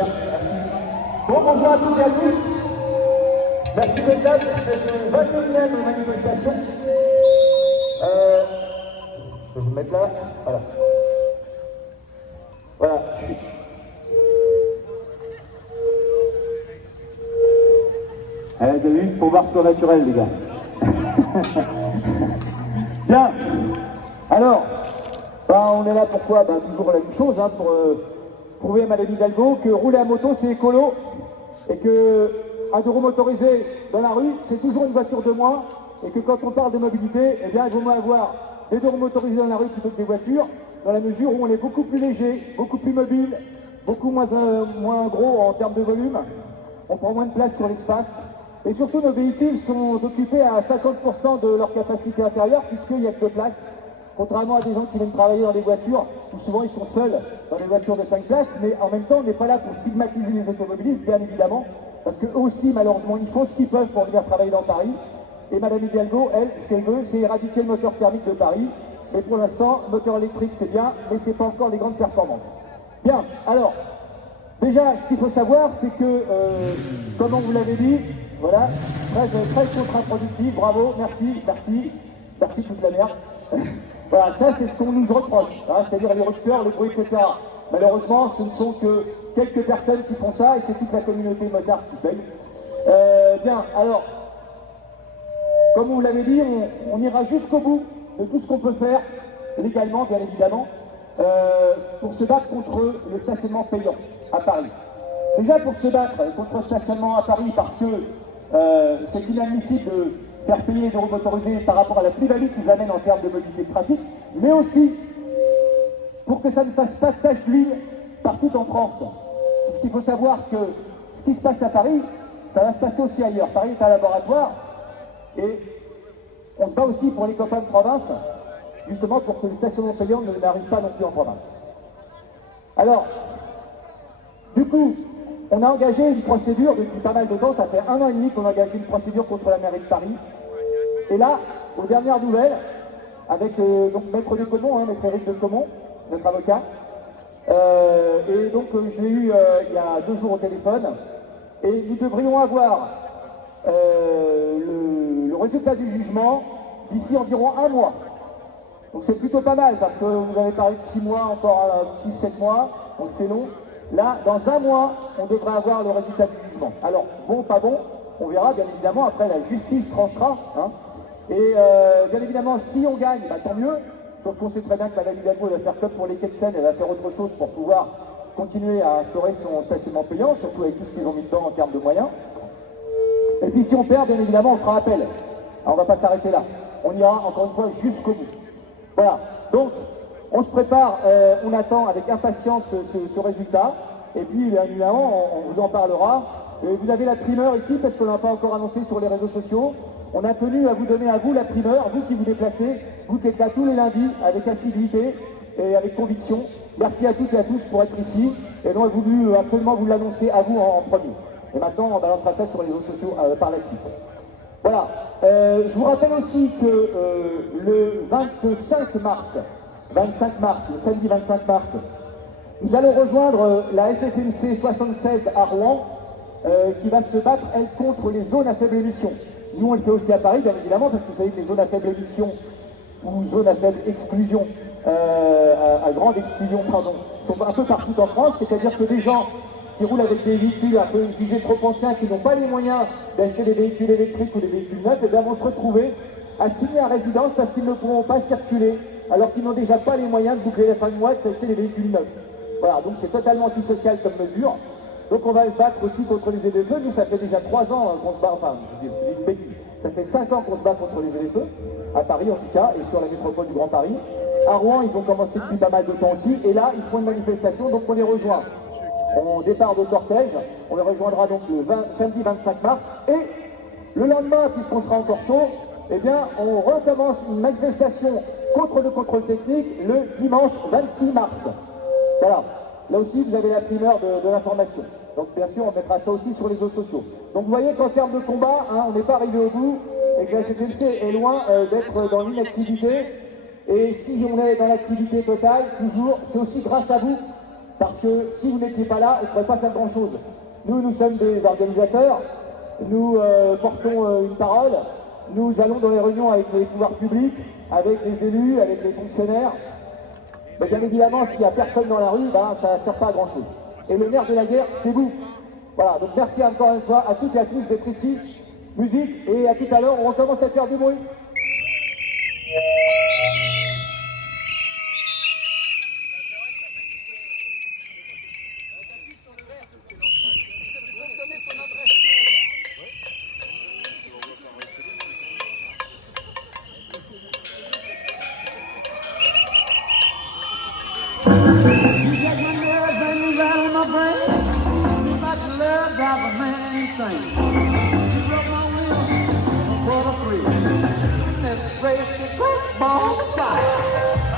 super. Merci. Bon, bonjour à toutes et à tous. Merci d'être là pour cette 21e manifestation. Je vais vous mettre là. Voilà. Voilà. Allez, t'as vu, pour voir ce naturel, les gars. Bien. Alors, on est là pourquoi toujours la même chose, hein, pour prouver à Madame Hidalgo que rouler à moto c'est écolo et que un deux roues motorisé dans la rue c'est toujours une voiture de moins et que quand on parle de mobilité, eh bien il vaut mieux avoir des deux roues motorisés dans la rue plutôt que des voitures, dans la mesure où on est beaucoup plus léger, beaucoup plus mobile, beaucoup moins gros en termes de volume, on prend moins de place sur l'espace et surtout nos véhicules sont occupés à 50% de leur capacité intérieure puisqu'il y a que de place. Contrairement à des gens qui viennent travailler dans des voitures, où souvent ils sont seuls dans des voitures de 5 places, mais en même temps on n'est pas là pour stigmatiser les automobilistes, bien évidemment, parce qu'eux aussi malheureusement ils font ce qu'ils peuvent pour venir travailler dans Paris. Et Madame Hidalgo, elle, ce qu'elle veut, c'est éradiquer le moteur thermique de Paris. Mais pour l'instant, le moteur électrique c'est bien, mais c'est pas encore les grandes performances. Bien, alors, déjà ce qu'il faut savoir, c'est que, comme on vous l'avait dit, voilà, très contre-productif, bravo, merci toute la merde. Voilà, ça c'est ce qu'on nous reproche, hein, c'est-à-dire les rupteurs, les bruits, etc. Malheureusement, ce ne sont que quelques personnes qui font ça et c'est toute la communauté motard qui paye. Bien, alors, comme vous l'avez dit, on ira jusqu'au bout de tout ce qu'on peut faire, légalement bien évidemment, pour se battre contre le stationnement payant à Paris. Déjà pour se battre contre le stationnement à Paris parce que c'est inadmissible de faire payer les roues motorisées par rapport à la plus-value qu'ils amènent en termes de mobilité de trafic, mais aussi pour que ça ne fasse pas tache d'huile partout en France. Parce qu'il faut savoir que ce qui se passe à Paris, ça va se passer aussi ailleurs. Paris est un laboratoire et on se bat aussi pour les copains de province, justement pour que le stationnement payant n'arrive pas non plus en province. Alors, du coup, on a engagé une procédure depuis pas mal de temps, ça fait 1 an et demi qu'on a engagé une procédure contre la mairie de Paris. Et là, aux dernières nouvelles, avec donc Maître de Comont, Maître Éric de Comont, notre avocat, et donc je l'ai eu il y a 2 jours au téléphone, et nous devrions avoir le résultat du jugement d'ici environ 1 mois. Donc c'est plutôt pas mal, parce que vous avez parlé de 6 mois, encore 6-7 mois, donc c'est long. Là, dans 1 mois, on devrait avoir le résultat du jugement. Alors, bon, pas bon, on verra, bien évidemment, après la justice tranchera. Hein. Et bien évidemment, si on gagne, tant mieux. Sauf qu'on sait très bien que Madame Hidalgo va faire comme pour les quais de Seine, elle va faire autre chose pour pouvoir continuer à instaurer son stationnement payant, surtout avec tout ce qu'ils ont mis dedans en termes de moyens. Et puis si on perd, bien évidemment, on fera appel. Alors, on ne va pas s'arrêter là. On ira, encore une fois, jusqu'au bout. Voilà. Donc, on se prépare, on attend avec impatience ce résultat. Et puis, bien évidemment, on vous en parlera. Et vous avez la primeur ici, parce qu'on n'a pas encore annoncé sur les réseaux sociaux. On a tenu à vous donner à vous la primeur, vous qui vous déplacez, vous qui êtes là tous les lundis, avec assiduité et avec conviction. Merci à toutes et à tous pour être ici. Et nous avons voulu absolument vous l'annoncer à vous en premier. Et maintenant, on balancera ça sur les réseaux sociaux par la suite. Voilà. Je vous rappelle aussi que le 25 mars, le samedi 25 mars, nous allons rejoindre la FFMC 76 à Rouen, qui va se battre, elle, contre les zones à faible émission. Nous, on le fait aussi à Paris, bien évidemment, parce que vous savez que les zones à faible émission, ou zones à faible exclusion, à grande exclusion, pardon, sont un peu partout en France, c'est-à-dire que des gens qui roulent avec des véhicules un peu jugés trop anciens, qui n'ont pas les moyens d'acheter des véhicules électriques ou des véhicules neufs, et bien vont se retrouver assignés à résidence parce qu'ils ne pourront pas circuler, alors qu'ils n'ont déjà pas les moyens de boucler la fin du mois, de s'acheter des véhicules neufs. Voilà, donc c'est totalement antisocial comme mesure. Donc on va se battre aussi contre les ZFE. Nous, ça fait déjà 3 ans qu'on se bat, enfin, je dis une bêtise, ça fait 5 ans qu'on se bat contre les ZFE, à Paris en tout cas, et sur la métropole du Grand Paris. À Rouen, ils ont commencé depuis pas mal de temps aussi, et là, ils font une manifestation, donc on les rejoint. On départ de cortège, on les rejoindra donc le samedi 25 mars, et le lendemain, puisqu'on sera encore chaud, eh bien, on recommence une manifestation contre le contrôle technique le dimanche 26 mars. Voilà. Là aussi, vous avez la primeur de l'information. Donc, bien sûr, on mettra ça aussi sur les réseaux sociaux. Donc, vous voyez qu'en termes de combat, on n'est pas arrivé au bout et que la FFMC est loin d'être dans l'inactivité. Et si on est dans l'activité totale, toujours, c'est aussi grâce à vous Parce que si vous n'étiez pas là, on ne pourrait pas faire grand-chose. Nous sommes des organisateurs, nous portons une parole, nous allons dans les réunions avec les pouvoirs publics, avec les élus, avec les fonctionnaires. Mais bien évidemment, s'il n'y a personne dans la rue, ben, ça ne sert pas à grand-chose. Et le nerf de la guerre, c'est vous. Voilà, donc merci encore une fois à toutes et à tous d'être ici. Musique, et à tout à l'heure, on recommence à faire du bruit. This race is great ball fire.